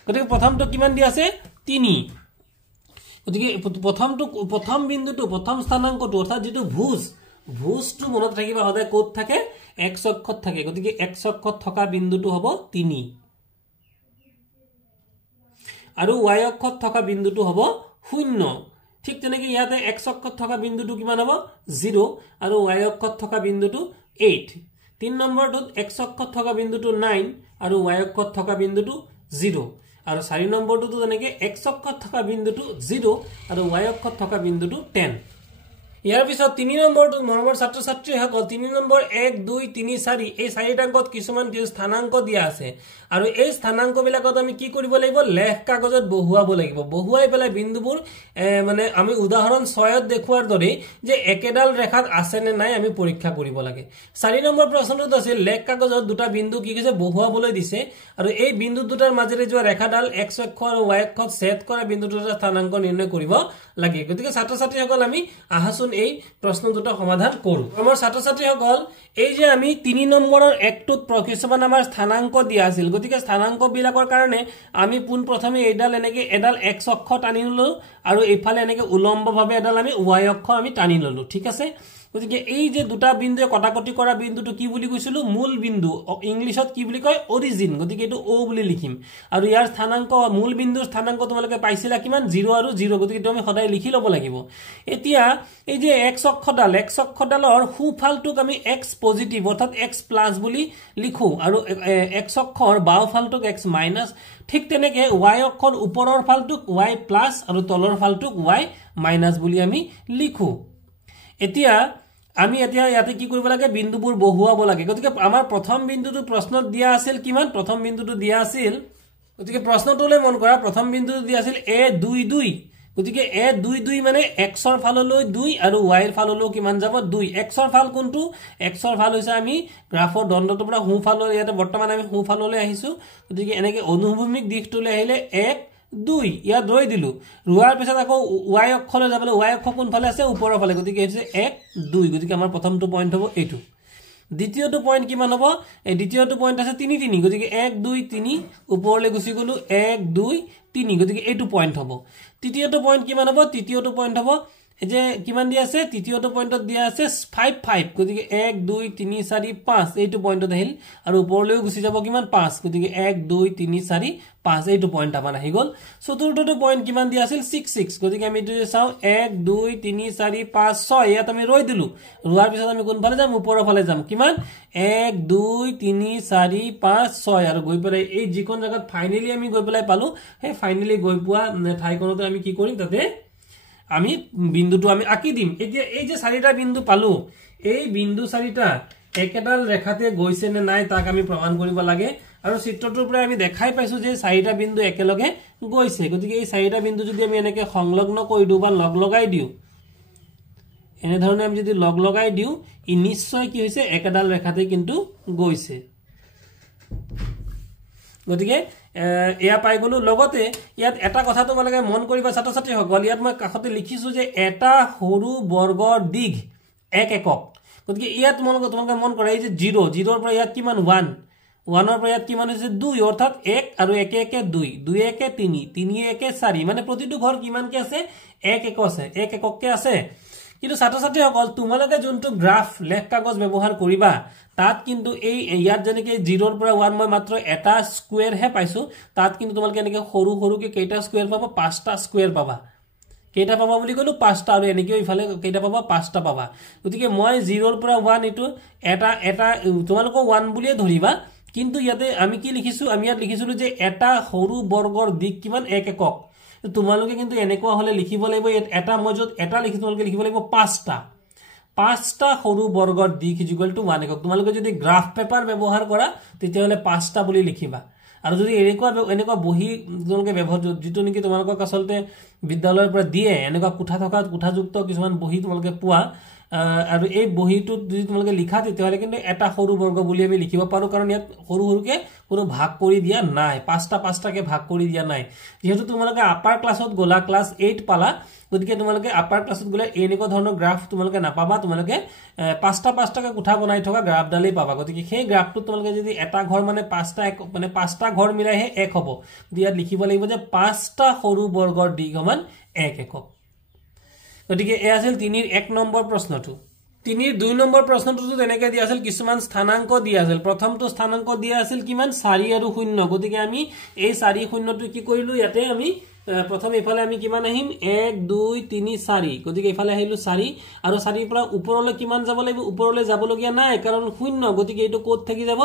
গতিকে প্ৰথমটো কিমান দি আছে 3 গতিকে প্ৰথম বিন্দুটো প্ৰথম স্থানাংকটো অৰ্থাৎ যেটো ভুজটো মনত ৰাখিবা সদায় কোত থাকে x অক্ষত থাকে গতিকে x অক্ষত থকা বিন্দুটো হ'ব 3 আৰু y অক্ষত থকা বিন্দুটো হ'ব 0 ঠিক তেনেকৈ ইয়াতে x অক্ষত থকা বিন্দুটো কিমান হ'ব 0 আৰু y অক্ষত থকা বিন্দুটো 8 3 নম্বৰটোত x অক্ষত থকা বিন্দুটো 9 আৰু y অক্ষত থকা বিন্দুটো 0 আৰু 4 নম্বৰটোত এনেকৈ x অক্ষত থকা বিন্দুটো 0 আৰু y অক্ষত থকা বিন্দুটো 10 ইয়াৰ পিছত 3 নম্বৰটো মৰমৰ ছাত্ৰ ছাত্ৰী হকল 3 নম্বৰ 1 2 3 4 এই চাৰিটাংকত কিছুমান স্থানাংক দিয়া আছে আৰু এই স্থানাংক বিলাকত আমি কি কৰিব লাগিব লেখ কাগজত বহুৱাব লাগিব বহুৱাই পেলাই বিন্দুবোৰ মানে আমি উদাহৰণ 6ত দেখুৱাৰ দৰে যে একেডাল ৰেখাত আছে নে নাই আমি পৰীক্ষা কৰিব লাগে 4 নম্বৰ প্ৰশ্নটোত আছে লেখ কাগজত দুটা বিন্দু কি কৈছে বহুৱাবলৈ দিছে আৰু এই বিন্দু দুটাৰ মাজেৰে যোৱা ৰেখাডাল x অক্ষ আৰু y অক্ষত ছেদ কৰা বিন্দু দুটাৰ স্থানাংক নিৰ্ণয় কৰিব লাগে গতিকে ছাত্ৰ ছাত্ৰীসকল আমি আহাচোন এই প্ৰশ্ন দুটা সমাধান কৰো আমাৰ ছাত্ৰ ছাত্ৰীসকল এই যে আমি 3 নম্বৰৰ একটোত কিছুমান আমাৰ স্থানাংক দিয়া আছিল গতিকে স্থানাংক বিলাকৰ কাৰণে আমি পোন প্ৰথমে এডাল এনেকে এডাল x অক্ষ টানি ললো আৰু এইফালে এনেকে উলম্বভাৱে এডাল আমি y অক্ষ আমি টানি ললো ঠিক আছে গতিকে এই যে দুটা বিন্দুৱে কটাকটি কৰা বিন্দুটো কি বুলি কৈছিলো মূল বিন্দু ইংলিশত কি বুলি কয় অৰিজিন গতিকে এটো o বুলি লিখিম আৰু ইয়াৰ স্থানাংক মূল বিন্দুৰ স্থানাংক তোমালোকে পাইছিলা কিমান 0 আৰু 0 গতিকে তুমি সদায় লিখি লব লাগিব এতিয়া এই যে x অক্ষডালৰ সোঁফালটোক আমি x পজিটিভ অৰ্থাৎ x প্লাস বুলি লিখো আৰু x অক্ষৰ বাওঁফালটোক x মাইনাস ঠিক তেনেকে y অক্ষৰ ওপৰৰ ফালটোক y প্লাস আৰু তলৰ ফালটোক y মাইনাস বুলি আমি লিখো এতিয়া আমি ইয়াতে কি কৰিব লাগে বিন্দুবোৰ বহুৱাব লাগে গতিকে আমাৰ প্ৰথম বিন্দুটো প্ৰশ্নত দিয়া আছিল কিমান প্ৰথম বিন্দুটো দিয়া আছিল গতিকে প্ৰশ্নটোলৈ মন কৰা প্ৰথম বিন্দুটো দিয়া আছিল a 2 2 গতিকে a 2 2 মানে x ৰ ফাললৈ 2 আৰু y ৰ ফাললৈ কিমান যাব 2 x ৰ ফাল কোনটো x ৰ ফাল হৈছে আমি গ্ৰাফৰ দণ্ডটোৰ পৰা সোঁ ফাললৈ ইয়াতে বৰ্তমান আমি সোঁ ফাললৈ আহিছো গতিকে এনেকৈ অনুভূমিক দিশটোলৈ আহিলে 1 2 ইয়াত ৰৈ দিলু ৰুৱাৰ পিছত আকৌ y অক্ষলৈ যাবলৈ y অক্ষ কোন ফালে আছে ওপৰৰ ফালে গতিকে হৈছে 1 2 গতিকে আমাৰ প্ৰথমটো পইণ্ট হ'ব এইটো দ্বিতীয়টো পইণ্ট কিমান হ'ব এই দ্বিতীয়টো পইণ্ট আছে 3 3 গতিকে 1 2 3 ওপৰলৈ গুছি গলো 1 2 3 গতিকে এইটো পইণ্ট হ'ব তৃতীয়টো পইণ্ট কিমান হ'ব তৃতীয়টো পইণ্ট হ'ব যে কিমান দিয়া আছে তৃতীয়টো পইণ্টত দিয়া আছে 5 5 গতিকে 1 2 3 4 5 এইটো পইণ্টত আহিল আৰু ওপৰলৈ গুছি যাব কিমান 5 গতিকে 1 2 3 4 5 এইটো পইণ্ট আমাৰ আহি গল চতুৰ্থটো পইণ্ট কিমান দিয়া আছিল 6 6 গতিকে আমি যদি চাও 1 2 3 4 5 6 ইয়াত আমি ৰৈ দিলু ৰুৱাৰ পিছত আমি কোন ফালে যাম ওপৰৰ ফালে যাম কিমান 1 2 3 4 5 6 আৰু গৈ পেলাই এই যিকোন জায়গাত ফাইনালি আমি গৈ পেলাই পালো হে ফাইনালি গৈ পোৱা ঠাইখনতে আমি কি কৰিম তাতে আমি বিন্দুটো আমি আঁকি দিম এতিয়া এই যে চাৰিটা বিন্দু পালো এই বিন্দু চাৰিটা একেডাল ৰেখাতে গৈছে নে নাই তাক আমি প্ৰমাণ কৰিব লাগে আৰু চিত্ৰটোৰ পৰা আমি দেখাই পাইছো যে চাৰিটা বিন্দু একেলগে গৈছে গতিকে এই চাৰিটা বিন্দু যদি আমি এনেকে সংলগ্ন কৰি দিও বা লগ লগাই দিও এনে ধৰণে আমি যদি লগ লগাই দিও ই নিশ্চয় কি হৈছে একেডাল ৰেখাতে কিন্তু গৈছে গতিকে এয়া পাই গলো লগতে ইয়াত এটা কথা তোমালোকে মন কৰিবা ছাত্ৰ ছাত্ৰী সকল ইয়াত মই কাখতে লিখিছো যে এটা সৰু বৰ্গৰ দিঘ 1 একক গতিকে ইয়াত তোমালোকে মন কৰা এই যে 0 0 ৰ পৰা ইয়াত কিমান 1 1 ৰ পৰা ইয়াত কিমান হৈছে 2 অৰ্থাৎ 1 আৰু 1 1 2 2 1 3 3 1 4 মানে প্ৰতিটো ঘৰ কিমান কে আছে 1 একক আছে 1 একক কে আছে কিন্তু ছাত্ৰ ছাত্ৰী সকল তোমালোকে যোনটো গ্ৰাফ লেখ কাগজ ব্যৱহাৰ কৰিবা তাত কিন্তু এই ইয়াত যেনেকে 0 ৰ পৰা 1 মই মাত্ৰ এটা স্কয়াৰ হে পাইছো তাত কিন্তু তোমালোকে এনেকে সৰু সৰুকে কেইটা স্কয়াৰ পাবা 5টা স্কয়াৰ পাবা কেইটা পাবা বুলি কলো 5টা আৰু এনেকে ইফালে কেইটা পাবা 5টা পাবা গতিকে মই 0 ৰ পৰা 1 এটো এটা তোমালোকে 1 বুলিয়ে ধৰিবা কিন্তু ইয়াতে আমি কি লিখিছো আমি ইয়াত লিখিছিলো যে এটা সৰু বৰ্গৰ দিক কিমান 1 একক তোমালোকে কিন্তু এনেকুৱা হলে লিখিব লাগিব এটা মজত এটা লিখি তোমালোকে লিখিব লাগিব 5টা সৰু বৰ্গৰ দিক ইকুৱেল টু 1 একক তোমালোকে যদি গ্ৰাফ পেপাৰ ব্যৱহাৰ কৰা তেতিয়া হলে 5টা বুলি লিখিবা আৰু যদি এনেকুৱা বহি তোমালোকে ব্যৱহাৰ যেটো নেকি তোমালোকক আসলতে বিদ্যালয়ৰ পৰা দিয়ে এনেকুৱা কোঠা থকা কোঠাযুক্ত কিছুমান বহি তোমালোকে পোৱা আৰু এই বহিটো যদি তোমালোকে লিখা তেতিয়া হলে কিন্তু এটা সৰু বৰ্গ বুলি আমি লিখিব পাৰো কাৰণ ইয়াত সৰু সৰুকে কোনো ভাগ কৰি দিয়া নাই 5টাকে ভাগ কৰি দিয়া নাই যেহেতু তোমালোকে আপাৰ ক্লাছত গলা ক্লাস 8 পালা গতিকে তোমালোকে আপাৰ ক্লাছত গলে এনেকুৱা ধৰণৰ গ্ৰাফ তোমালোকে নাপাবা তোমালোকে 5টাকে কোঠা বনাই থকা গ্ৰাফ ডালেই পাবা গতিকে সেই গ্ৰাফটো তোমালোকে যদি এটা ঘৰ মানে 5টা ঘৰ মিলাইহে এক হ'ব ইয়াত লিখিব লাগিব যে 5টা সৰু বৰ্গৰ দিক সমান 1 একক গতিকে এ আছিল 3 ৰ 1 নম্বৰ প্ৰশ্নটো 3 ৰ 2 নম্বৰ প্ৰশ্নটো তেনেকৈ দিয়া আছিল কিছুমান স্থানাংক দিয়া আছিল প্ৰথমটো স্থানাংক দিয়া আছিল কিমান 4 আৰু 0 গতিকে আমি এই 4 0টো কি কৰিলো ইয়াতে আমি প্ৰথম ইফালে আমি কিমান আহিম 1 2 3 4 গতিকে ইফালে আহিলো 4 আৰু 4 ৰ পৰা ওপৰলৈ কিমান যাব লাগিব ওপৰলৈ যাব লগিয়া নাই কাৰণ 0 গতিকে এটো কোত থাকি যাব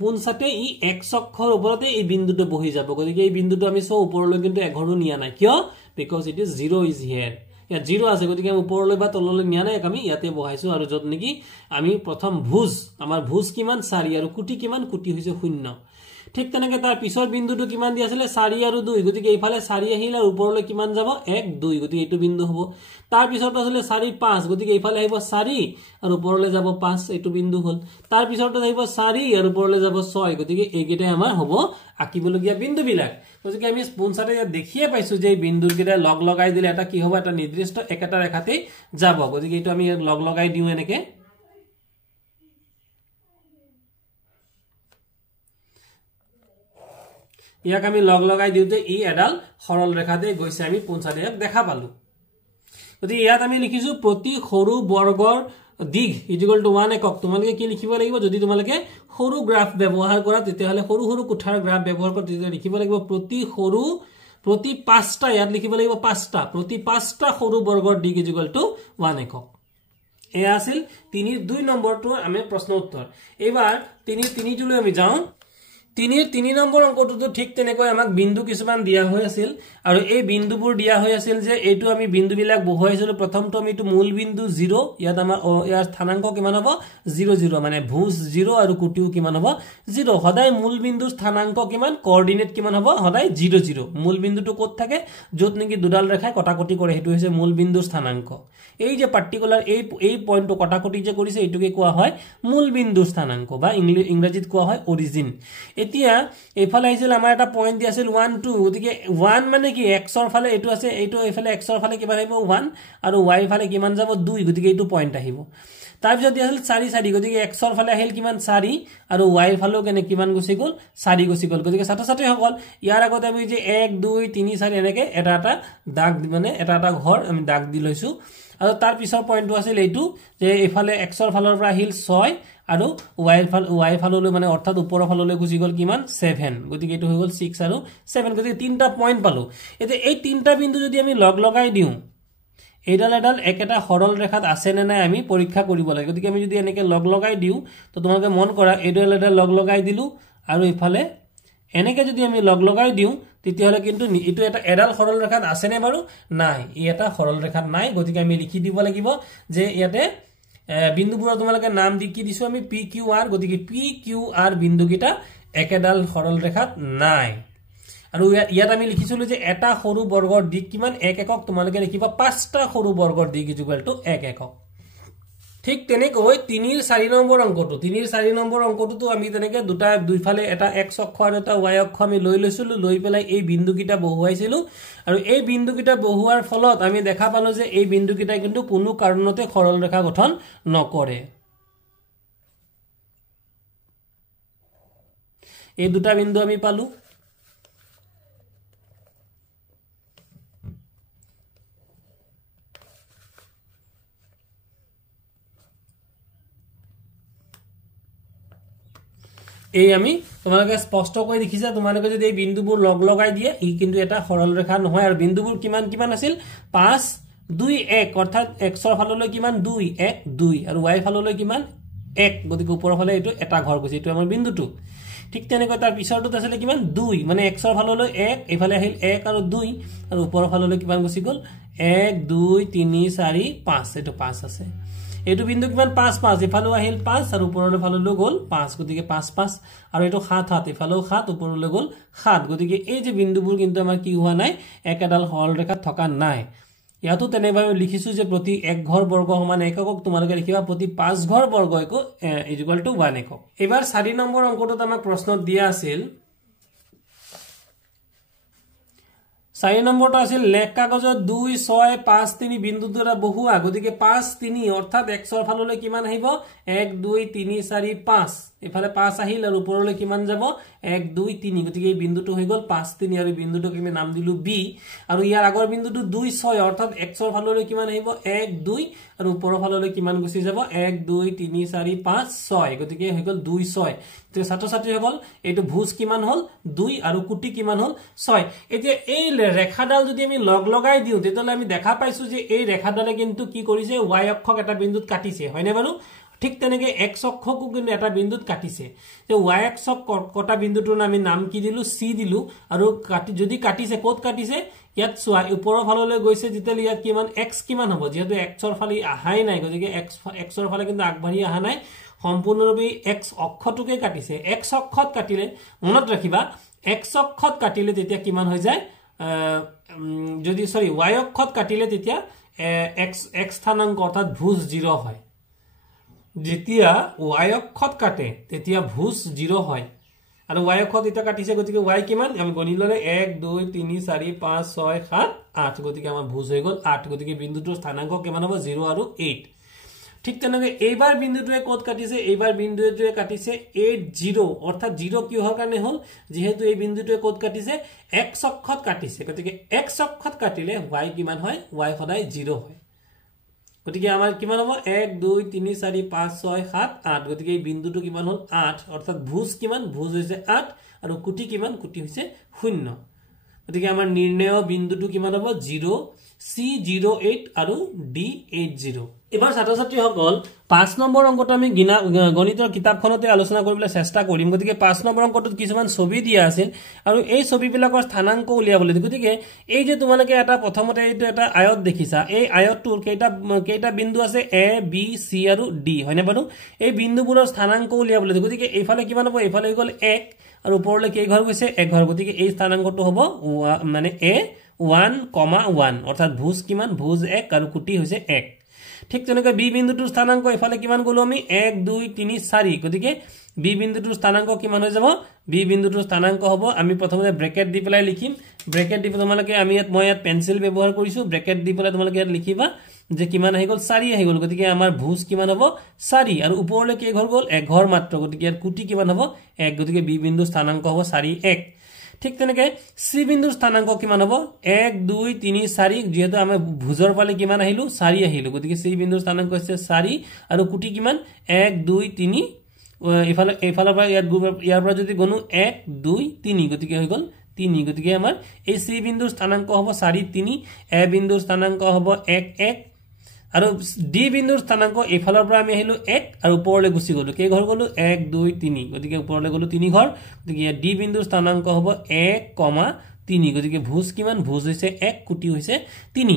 পুন সাথে ই x অক্ষৰ ওপৰতে এই বিন্দুটো বহি যাব গতিকে এই বিন্দুটো আমি সো ওপৰলৈ কিন্তু এঘৰো নিয়া নাই কিয় বিকজ ইট ইজ 0 ইজ হিয়াৰ या 0 আছে গতিকে আমি ওপৰলৈ বা তললৈ নিয়া নাই আমি ইয়াতে বহাইছো আৰু যত নেকি আমি প্ৰথম ভুজ আমাৰ ভুজ কিমান 4 আৰু কুটি কিমান কুটি হৈছে 0 ঠিক তেনেকৈ তাৰ পিছৰ বিন্দুটো কিমান দি আছিল 4 আৰু 2 গতিকে ইফালে 4 আহিল আৰু ওপৰলৈ কিমান যাব 1 2 গতিকে এটো বিন্দু হ'ব তাৰ পিছৰটো আছিল 4 5 গতিকে ইফালে আহিব 4 আৰু ওপৰলৈ যাব 5 এটো বিন্দু হ'ল তাৰ পিছৰটো আহিব 4 আৰু ওপৰলৈ যাব 6 গতিকে এইকেইটা আমাৰ হ'ব আকিবলগিয়া বিন্দু বিলাক গতিকে আমি স্পন্সাৰে দেখিয়ে পাইছো যে বিন্দুৰ কেইটা লগ লগাই দিলে এটা কি হ'ব এটা নিৰ্দিষ্ট একেটা ৰেখাতে যাব গতিকে এটো আমি লগ লগাই দিও এনেকে ইয়াক আমি লগ লগাই দিওতে ই এডাল সৰল ৰেখাতে গৈছে আমি স্পন্সাৰে দেখা পালো গতিকে ইয়াত আমি লিখিছো প্ৰতি সৰু বৰ্গৰ দিঘ ইকুৱেল টু 1 একক তোমালোকে কি লিখিব লাগিব যদি তোমালোকে সৰু গ্ৰাফ ব্যৱহাৰ কৰা তেতিয়া হলে সৰু সৰু কোঠাৰ গ্ৰাফ ব্যৱহাৰ কৰা তেতিয়া লিখিব লাগিব প্ৰতি 5টা ইয়াত লিখিব লাগিব 5টা প্ৰতি 5টা সৰু বৰ্গৰ দিঘ ইকুৱেল টু 1 একক এয়া আছিল 3 ৰ 2 নম্বৰটো আমি প্ৰশ্ন উত্তৰ এবাৰ 3 টোলৈ আমি যাও 3 নম্বৰ অংকটো ঠিক তেনেকৈ আমাক বিন্দু কিছুমান দিয়া হৈ আছিল আৰু এই বিন্দুবোৰ দিয়া হৈ আছিল যে এটো আমি বিন্দু বিলাক বহুৱাইছিল প্ৰথমটো আমি এটো মূল বিন্দু 0 ইয়াত আমাৰ ইয়াৰ স্থানাংক কিমান হ'ব 0 0 মানে ভুজ 0 আৰু কুটিও কিমান হ'ব 0 সদায় মূল বিন্দুৰ স্থানাংক কিমান কোঅৰ্ডিনেট কিমান হ'ব সদায় 0 0 মূল বিন্দুটো ক'ত থাকে যত নেকি দুডাল ৰেখাই কটাকটি কৰে হেতু হৈছে মূল বিন্দুৰ স্থানাংক এই যে পাৰ্টিকুলাৰ এই পইণ্টটো কটাকটি যে কৰিছে এটোকে কোৱা হয় মূল বিন্দুৰ স্থানাংক বা ইংৰাজীত কোৱা হয় অৰিজিন এতিয়া এফালে আহিছিল আমাৰ এটা পইণ্ট দি আছিল 1 2 গতিকে 1 মানে কি x ৰ ফালে এটো আছে এটো এফালে x ৰ ফালে কিমান আহিব 1 আৰু y ফালে কিমান যাব 2 গতিকে এটো পইণ্ট আহিব তাৰ পিছত দিয়া আছিল 4 4 গতিকে x ৰ ফালে আহিল কিমান 4 আৰু y ফালেও কেনে কিমান গুছি গল 4 গুছি গল গতিকে ছাত্ৰ ছাত্ৰী সকল ইয়াৰ আগতে আমি যে 1 2 3 4 এনেকে এটা দাগ মানে এটা ঘৰ আমি দাগ দি লৈছো আৰু তাৰ পিছৰ পইণ্টটো আছিল এইটো যে এফালে x ৰ ফালৰ পৰা আহিল 6 আৰু y ফাললৈ মানে অৰ্থাৎ ওপৰৰ ফাললৈ গুছি গল কিমান 7 গতিকে এটো হৈ গল 6 আৰু 7 গতিকে তিনটা পইণ্ট পালো এতে এই তিনটা বিন্দু যদি আমি লগ লগাই দিও এডাল একেটা সৰল ৰেখাত আছে নে নাই আমি পৰীক্ষা কৰিব লাগে গতিকে আমি যদি এনেকে লগ লগাই দিও তো তোমালোকে মন কৰা এডাল লগ লগাই দিলু আৰু ইফালে এনেকে যদি আমি লগ লগাই দিও তেতিয়া হলে কিন্তু এটো এটা এডাল সৰল ৰেখাত আছে নে বাৰু নাই ই এটা সৰল ৰেখাত নাই গতিকে আমি লিখি দিব লাগিব যে ইয়াতে বিন্দুবোৰ তোমালোকে নাম দি কি দিছো আমি PQR গতিকে PQR বিন্দু কিটা একেডাল সৰল ৰেখাত নাই আৰু ইয়াত আমি লিখিছিলো যে এটা সৰু বৰ্গৰ দিক কিমান 1 একক তোমালোকে লিখিবা 5টা সৰু বৰ্গৰ দিক ইকুৱেল টু 1 একক ঠিক তেনেকৈ 3 ৰ 4 নম্বৰ অংকটো আমি তেনেকৈ দুইফালে এটা x অক্ষ আৰু এটা y অক্ষ আমি লৈ লৈছিলো লৈ পেলাই এই বিন্দুকিটা বহুৱাইছিলো আৰু এই বিন্দুকিটা বহুৱাৰ ফলত আমি দেখা পালো যে এই বিন্দুকিটা কিন্তু কোনো কাৰণতে সৰল ৰেখা গঠন নকৰে এই দুটা বিন্দু আমি পালো এই আমি তোমালোকে স্পষ্ট কৰি দেখিছা তোমালোকে যদি এই বিন্দুবোৰ লগ লগাই দিয়ে ই কিন্তু এটা সৰল ৰেখা নহয় আৰু বিন্দুবোৰ কিমান আছিল 5 2 1 অৰ্থাৎ x ৰ ফাললৈ কিমান 2 1 2 আৰু y ফাললৈ কিমান 1 গতিকে ওপৰৰ ফালে এটো এটা ঘৰ গৈছে এটো আমাৰ বিন্দুটো ঠিক তেনেকৈ তাৰ পিছৰটোত আছিল কিমান 2 মানে x ৰ ফাললৈ 1 এফালে আহিল 1 আৰু 2 আৰু ওপৰৰ ফাললৈ কিমান গুছি গল 1 2 3 4 5 এটো 5 আছে এটো বিন্দু কিমান 5 5 এফালে আহিল 5 আৰু ওপৰলৈ ফাললৈ গল 5 গতিকে 5 5 আৰু এটো 7 7 এফালেও 7 ওপৰলৈ গল 7 গতিকে এই যে বিন্দুবোৰ কিন্তু আমাৰ কি হোৱা নাই একেডাল সৰল ৰেখা থকা নাই ইয়াতো তেনেভাবে লিখিছো যে প্ৰতি এক ঘৰ বৰ্গ সমান এককক তোমালোকে লিখিবা প্ৰতি 5 ঘৰ বৰ্গ ইকুৱেল টু 1 একক এবাৰ 4 নম্বৰ অংকটোত আমাক প্ৰশ্ন দিয়া আছিল 4 নম্বৰটো আছিল লেখ কাগজত 2 6 5 3 বিন্দু দ্বাৰা বহুৱা গতিকে 5 3 অৰ্থাৎ x ৰ ফাললৈ কিমান আহিব 1 2 3 4 5 এফালে 5 আহিল আৰু ওপৰলৈ কিমান যাব 1 2 3 গতিকে এই বিন্দুটো হৈ গল 5 3 আৰু বিন্দুটোক আমি নাম দিলু b আৰু ইয়াৰ আগৰ বিন্দুটো 2 6 অৰ্থাৎ x ৰ ফাললৈ কিমান আহিব 1 2 আৰু ওপৰৰ ফাললৈ কিমান গুছি যাব 1 2 3 4 5 6 গতিকে হৈ গল 2 6 তে ছাত্ৰ ছাত্ৰী হল এটো ভুজ কিমান হল 2 আৰু কুটি কিমান হল 6 এতিয়া এই ৰেখাডাল যদি আমি লগ লগাই দিও তেতিয়ালে আমি দেখা পাইছো যে এই ৰেখাডালে কিন্তু কি কৰিছে y অক্ষক এটা বিন্দুত কাটিছে হয়নে বাৰু ঠিক তেনেকৈ x অক্ষকো কিন্তু এটা বিন্দুত কাটিছে যে y অক্ষক কটা বিন্দুটোৰ আমি নাম কি দিলু c দিলু আৰু যদি কাটিছে কোত কাটিছে ইয়াত সোয়া ওপৰৰ ফাললৈ গৈছে যেতেল ইয়াত কিমান x কিমান হ'ব যেহেতু x ৰ ফালি আহাই নাই গতিকে x ৰ ফালে কিন্তু আগবাঢ়ি আহা নাই সম্পূৰ্ণৰূপে x অক্ষটোকে কাটিছে x অক্ষত কাটিলে মনত ৰাখিবা x অক্ষত কাটিলে তেতিয়া কিমান হৈ যায় যদি সৰি y অক্ষত কাটিলে তেতিয়া x স্থানাংক অৰ্থাৎ ভুজ 0 হয় যেতিয়া y অক্ষত কাটে তেতিয়া ভুজ 0 হয় আৰু y অক্ষত এটা কাটিছে গতিকে y কিমান আমি গণিললে 1 2 3 4 5 6 7 8 গতিকে আমাৰ ভুজ হৈ গল 8 গতিকে বিন্দুটোৰ স্থানাংক কিমান হ'ব 0 আৰু 8 ঠিক তেনেকৈ এইবাৰ বিন্দুটোৱে কোত কাটিছে এইবাৰ বিন্দুটোৱে কাটিছে 8 0 অৰ্থাৎ 0 কি হোৱাৰ কাৰণে হল যেহেতু এই বিন্দুটোৱে কোত কাটিছে x অক্ষত কাটিছে গতিকে x অক্ষত কাটিলে y কিমান হয় y সদায় 0 হয় গতিকে আমাৰ কিমান হ'ব 1 2 3 4 5 6 7 8 গতিকে এই বিন্দুটো কিমান হল 8 অৰ্থাৎ ভুজ কিমান ভুজ হৈছে 8 আৰু কুটি কিমান কুটি হৈছে 0 গতিকে আমাৰ নিৰ্ণয় বিন্দুটো কিমান হ'ব 0 C08 আৰু D80 এবাৰ ছাত্ৰ ছাত্ৰী সকল 5 নম্বৰ অংকটো আমি গণিতৰ কিতাপখনতে আলোচনা কৰিবলৈ চেষ্টা কৰিম গতিকে 5 নম্বৰ অংকটোত কিছুমান ছবি দিয়া আছিল আৰু এই ছবিবিলাকৰ স্থানাংক উলিয়াবলৈ গতিকে এই যে তোমালোকে এটা প্ৰথমতে এইটো এটা আয়ত দেখিছা এই আয়তটোৰ কেইটা বিন্দু আছে A B C আৰু D হয়নে বাৰু এই বিন্দুবোৰৰ স্থানাংক উলিয়াবলৈ গতিকে এইফালে কিমান হ'ব এইফালে হৈ গল 1 আৰু ওপৰলৈ কেই ঘৰ গৈছে 1 ঘৰ গতিকে এই স্থানাংকটো হ'ব মানে A 1,1 অৰ্থাৎ ভুজ কিমান ভুজ 1 আৰু কুটি হৈছে 1 ঠিক তেনেকৈ বি বিন্দুটোৰ স্থানাংক ইফালে কিমান গলো আমি 1 2 3 4 গতিকে বি বিন্দুটোৰ স্থানাংক কিমান হৈ যাব বি বিন্দুটোৰ স্থানাংক হ'ব আমি প্ৰথমতে ব্ৰেকেট দি পেলাই লিখিম ব্ৰেকেট দি তোমালোকে আমি ইয়াত পেন্সিল ব্যৱহাৰ কৰিছো ব্ৰেকেট দি পেলাই তোমালোকে ইয়াত লিখিবা যে কিমান আহি গল 4 আহি গল গতিকে আমাৰ ভুজ কিমান হ'ব 4 আৰু ওপৰলৈ কেই ঘৰ গল এক ঘৰ মাত্ৰ গতিকে ইয়াত কুটি কিমান হ'ব 1 গতিকে বি বিন্দুৰ স্থানাংক হ'ব 4 1 ঠিক তেনেকৈ সি বিন্দুৰ স্থানাংক কিমান হ'ব 1 2 3 4 যেহেতু আমি ভুজৰ ফালে কিমান আহিলো 4 আহিলো গতিকে সি বিন্দুৰ স্থানাংক হৈছে 4 আৰু কুটি কিমান 1 2 3 এফালৰ পৰা ইয়াৰ পৰা যদি গণু 1 2 3 গতিকে হৈ গল 3 গতিকে আমাৰ এই সি বিন্দুৰ স্থানাংক হ'ব 4 3 এ বিন্দুৰ স্থানাংক হ'ব 1 1 আৰু ডি বিন্দুৰ স্থানাংক এফালৰ পৰা আমি আহিলো 1 আৰু ওপৰলৈ গুছি গলো কেই ঘৰ গলো 1 2 3 গতিকে ওপৰলৈ গলো 3 ঘৰ গতিকে ডি বিন্দুৰ স্থানাংক হ'ব 1, 3 গতিকে ভুজ কিমান ভুজ হৈছে 1 কুটি হৈছে 3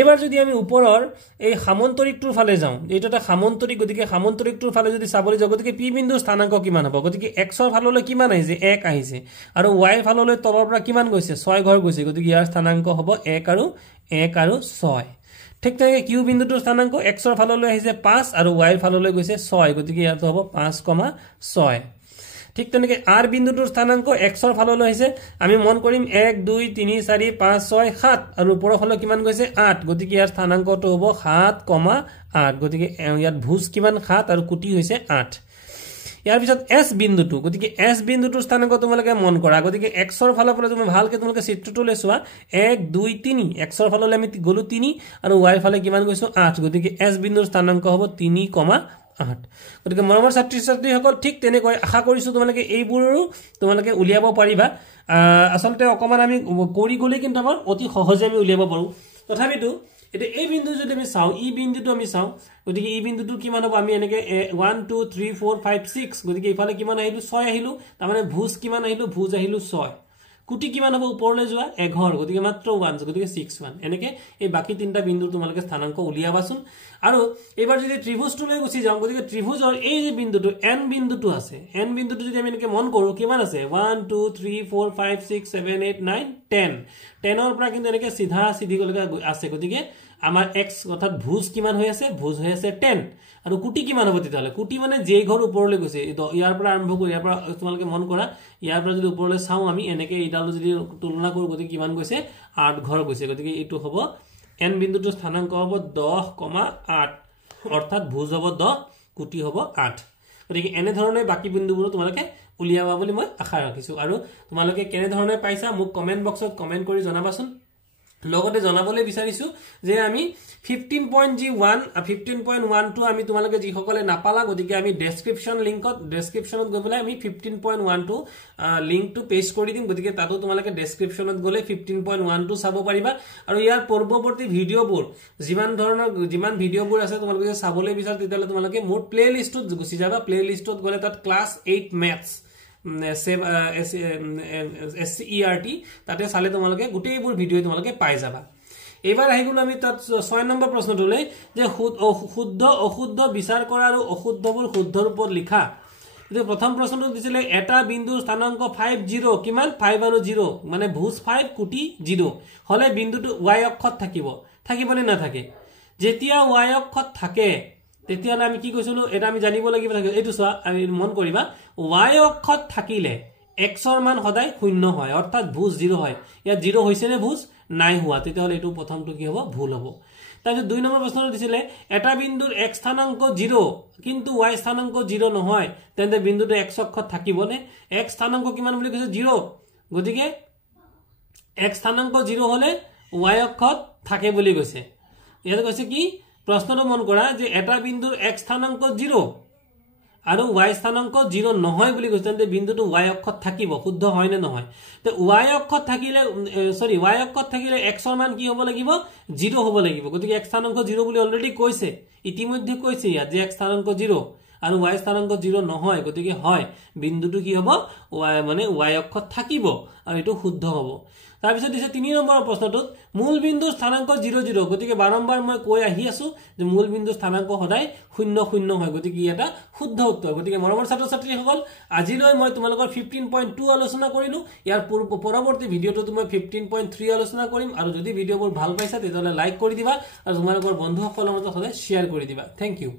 এবাৰ যদি আমি ওপৰৰ এই সামন্তৰিকটোৰ ফালে যাওঁ, এইটো এটা সামন্তৰিক, গতিকে সামন্তৰিকটোৰ ফালে যদি চাবলৈ যাওঁ, গতিকে পি বিন্দুৰ স্থানাংক কিমান হ'ব? গতিকে এক্সৰ ফাললৈ কিমান আহিছে? 1 আহিছে, আৰু ৱাইৰ ফাললৈ তলৰ পৰা কিমান গৈছে? 6 ঘৰ গৈছে, গতিকে ইয়াৰ স্থানাংক হ'ব 1 আৰু 6। ঠিক তেনেকৈ কিউ বিন্দুটোৰ স্থানাংক এক্সৰ ফাললৈ আহিছে 5 আৰু ৱাইৰ ফাললৈ গৈছে 6, গতিকে ইয়াতো হ'ব 5,6। ঠিক তেনেকৈ আৰ বিন্দুটোৰ স্থানাংক এক্সৰ ফাললৈ আহিছে, আমি মন কৰিম 1 2 3 4 5 6 7 আৰু ওপৰৰ ফালে কিমান গৈছে? 8, গতিকে ইয়াৰ স্থানাংকটো হ'ব 7,8, গতিকে ইয়াত ভুজ কিমান? 7 আৰু কোটি হৈছে 8। ইয়াৰ পিছত এছ বিন্দুটো, গতিকে এছ বিন্দুটোৰ স্থানাংক তোমালোকে মন কৰা, গতিকে এক্সৰ ফালৰ পৰা তুমি ভালকে তোমালোকে চিত্ৰটো লৈ চোৱা, 1 2 3, এক্সৰ ফাললৈ আমি গ'লো 3 আৰু ৱাইৰ ফালে কিমান গৈছো? 8, গতিকে এছ বিন্দুৰ স্থানাংক হ'ব 3,8। গতিকে মৰমৰ ছাত্ৰী ছাত্ৰীসকল, ঠিক তেনেকৈ আশা কৰিছো তোমালোকে এইবোৰো তোমালোকে উলিয়াব পাৰিবা। আচলতে অকমান আমি কৰি গ'লে কিন্তু আমাৰ অতি সহজে আমি উলিয়াব পাৰো। তথাপিতো এতিয়া এই বিন্দু যদি আমি চাওঁ, ই বিন্দুটো আমি চাওঁ, গতিকে এই বিন্দুটো কিমান হ'ব? আমি এনেকে 1 2 3 4 5 6, গতিকে এইফালে কিমান আহিলো? 6 আহিলো, তাৰমানে ভুজ কিমান আহিলো? ভুজ আহিলো 6। কোটি কিমান হ'ব? ওপৰলৈ যোৱা 1, গতিকে মাত্ৰ 1, গতিকে 6 1। এনেকে এই বাকী তিনিটা বিন্দুৰ তোমালোকে স্থানাংক উলিয়াবাচোন। আৰু এইবাৰ যদি ত্ৰিভুজটোলৈ গুচি যাওঁ, গতিকে ত্ৰিভুজৰ এই যে বিন্দুটো এন বিন্দুটো আছে, এন বিন্দুটো যদি আমি এনেকে মন কৰো, কিমান আছে? 1 2 3 4 5 6 7 8 9 10, 10ৰ পৰা কিন্তু এনেকে চিধা চিধি গলৈকে আছে, গতিকে আমাৰ এক্স অৰ্থাৎ ভুজ কিমান হৈ আছে? ভুজ হৈ আছে 10। আৰু কোটি কিমান হ'ব তেতিয়াহ'লে? কোটি মানে যে ঘৰ ওপৰলৈ গৈছে, ইয়াৰ পৰা আৰম্ভ কৰি ইয়াৰ পৰা তোমালোকে মন কৰা, ইয়াৰ পৰা যদি ওপৰলৈ চাওঁ আমি এনেকে এইডাল যদি তুলনা কৰো, গতিকে কিমান গৈছে? 8 ঘৰ গৈছে, গতিকে এইটো হ'ব এন বিন্দুটোৰ স্থানাংক হ'ব 10,8, অৰ্থাৎ ভুজ হ'ব 10, কোটি হ'ব 8। গতিকে এনেধৰণে বাকী বিন্দুবোৰ তোমালোকে উলিয়াবা বুলি মই আশা ৰাখিছো। আৰু তোমালোকে কেনেধৰণে পাইছা মোক কমেন্ট বক্সত কমেন্ট কৰি জনাবাচোন। লগতে জনাবলৈ বিচাৰিছো যে আমি 15.1 15.12 আমি তোমালোকে যিসকলে নাপালা, গতিকে আমি ডেসক্ৰিপশ্যনত গৈ পেলাই আমি 15.12 লিংকটো পেষ্ট কৰি দিম, গতিকে তাতো তোমালোকে ডেসক্ৰিপশ্যনত গ'লে 15.12 চাব পাৰিবা। আৰু ইয়াৰ পূৰ্বৱৰ্তী ভিডিঅ'বোৰ যিমান ভিডিঅ'বোৰ আছে তোমালোকে চাবলৈ বিচাৰা, তেতিয়াহ'লে তোমালোকে মোৰ প্লে লিষ্টত গুচি যাবা। প্লে লিষ্টত গ'লে তাত ক্লাছ 8 মেথছ SCERT তাতে চালে তোমালোকে গোটেইবোৰ ভিডিঅ' তোমালোকে পাই যাবা। এবাৰ আহি গ'লো আমি তাত 6 নম্বৰ প্ৰশ্নটোলৈ, যে শুদ্ধ অশুদ্ধ বিচাৰ কৰা আৰু অশুদ্ধবোৰ শুদ্ধ ৰূপত লিখা। এতিয়া প্ৰথম প্ৰশ্নটো দিছিলে এটা বিন্দুৰ স্থানাংক 5 0, কিমান? 5 আৰু 0, মানে ভুজ 5 কোটি 0 হলে বিন্দুটো y অক্ষত থাকিবনে নাথাকে? যেতিয়া y অক্ষত থাকে তেতিয়াহ'লে আমি কি কৈছিলো? এটা আমি জানিব লাগিব। এইটো চোৱা, আমি মন কৰিবা, y অক্ষত থাকিলে এক্সৰ মান সদায় 0 হয়, অৰ্থাৎ ভুজ 0 হয়। ইয়াত 0 হৈছে নে? ভুজ নাই হোৱা, তেতিয়াহ'লে এইটো প্ৰথমটো কি হ'ব? ভুল হ'ব। তাৰপিছত 2 নম্বৰ প্ৰশ্নটো দিছিলে এটা বিন্দুৰ x স্থানাংক 0 কিন্তু y স্থানাংক 0 নহয়, তেন্তে বিন্দুটো x অক্ষত থাকিবনে? x স্থানাংক কিমান বুলি কৈছে? 0, গতিকে x স্থানাংক 0 হলে y অক্ষত থাকে বুলি কৈছে। ইয়াত কৈছে কি? প্ৰশ্নটো মন কৰা যে এটা বিন্দুৰ x স্থানাংক 0 আৰু y স্থানাংক 0 নহয় বুলি কৈছে, তেন্তে বিন্দুটো y অক্ষত থাকিব। শুদ্ধ হয় নে নহয়? তে y অক্ষত থাকিলে x ৰ মান কি হ'ব লাগিব? 0 হ'ব লাগিব। গতিকে x স্থানাংক 0 বুলি অলৰেডি কৈছে, ইতিমধ্যে কৈছে ইয়াত যে x স্থানাংক 0 আৰু y স্থানাংক 0 নহয়, গতিকে হয় বিন্দুটো কি হ'ব? মানে y অক্ষত থাকিব আৰু এটো শুদ্ধ হ'ব। তাৰপিছত দিছে 3 নম্বৰ প্ৰশ্নটোত মূল বিন্দুৰ স্থানাংক 0 0, গতিকে বাৰম্বাৰ মই কৈ আহি আছো যে মূল বিন্দুৰ স্থানাংক সদায় 0 0 হয়, গতিকে এটা শুদ্ধ উত্তৰ। গতিকে মৰমৰ ছাত্ৰ ছাত্ৰীসকল, আজিলৈ মই তোমালোকৰ 15.2 আলোচনা কৰিলো। ইয়াৰ পৰৱৰ্তী ভিডিঅ'টোত মই 15.3 আলোচনা কৰিম। আৰু যদি ভিডিঅ'বোৰ ভাল পাইছা তেতিয়াহ'লে লাইক কৰি দিবা আৰু তোমালোকৰ বন্ধুসকলৰ মাজত সদায় শ্বেয়াৰ কৰি দিবা। Thank U.